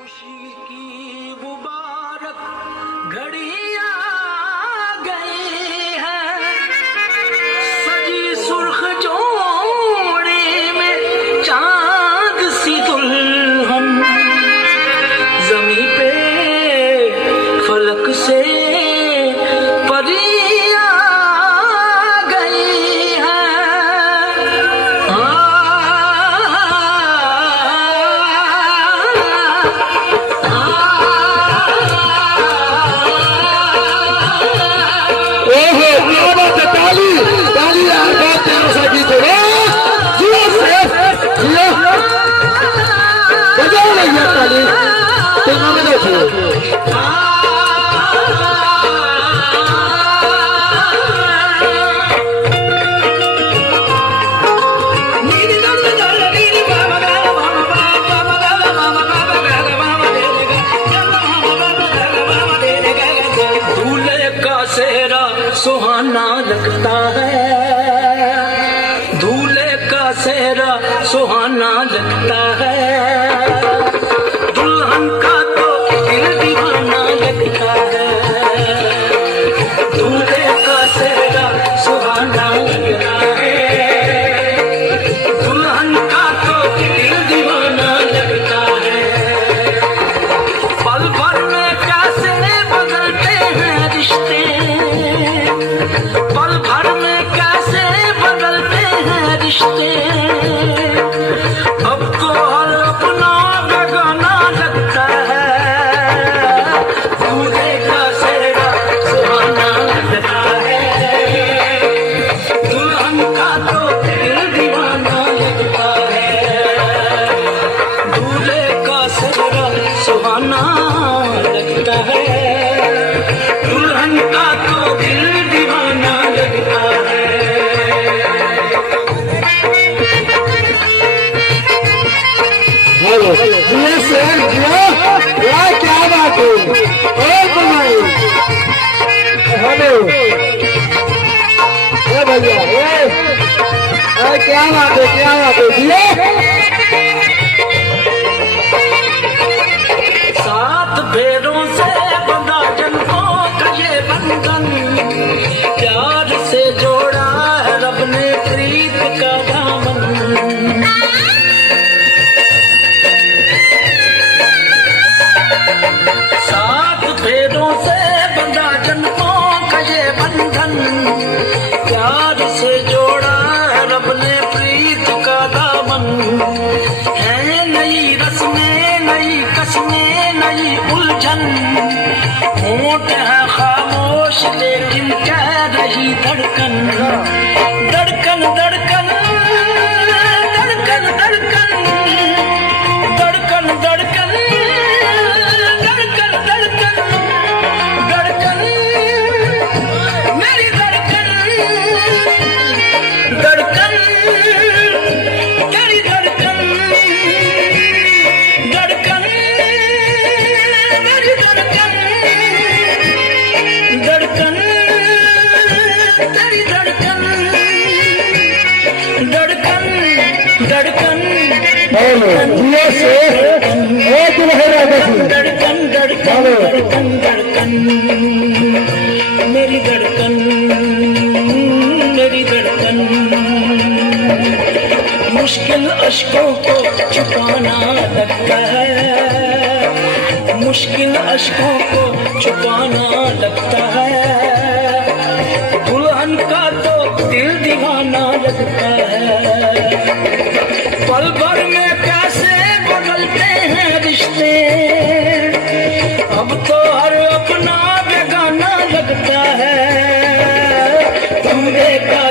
खुशी की मुबारक घड़ी आ गई है, सजी सुर्ख जोड़े में चांद सी दुल्हन, जमी पे फलक से सुहाना लगता है, दूल्हे का सेहरा सुहाना लगता है, दुल्हन का तो दिल दीवाना लगता है, दूल्हे का सेहरा सुहाना लगता है, दुल्हन का तो दिल दीवाना लगता है। पल भर में कैसे बदलते हैं रिश्ते, पल भर में कैसे बदलते हैं रिश्ते, अब तो हर अपना बेगाना लगता है, दूल्हे का सेहरा सुहाना लगता है, दुल्हन का तो दिल दीवाना लगता है, दूल्हे का सेहरा सुहाना लगता है, दुल्हन का तो दिल दीवाना लगता है। हेलो ये सर क्या क्या बात है? हेलो ए भैया क्या बात है, क्या बात है सात फेरों से बंधा जन्मों का ये बंधन, प्यार से जोड़ा है रब ने प्रीत का दामन, सात फेरों से बंधा जन्मों का ये बंधन, प्यार से जोड़ा है रब ने प्रीत का दामन, है नई रस्में नई कस्में नई उलझन, होंठ है खामोश लेकिन कह रही धड़कन, धड़कन धड़कन धड़कन धड़कन धड़कन धड़कन धड़कन धड़कन धड़कन मेरी धड़कन धड़कन तेरी धड़कन धड़कन मेरी धड़कन धड़कन तेरी धड़कन धड़कन धड़कन धड़कन धड़कन धड़कन धड़कन मेरी धड़कन मेरी धड़कन, मुश्किल अश्कों को छुपाना लगता है, मुश्किल अश्कों को छुपाना लगता है, दुल्हन का तो दिल दीवाना लगता है, पल भर में कैसे बदलते हैं रिश्ते, अब तो हर अपना बेगाना लगता है, दूल्हे का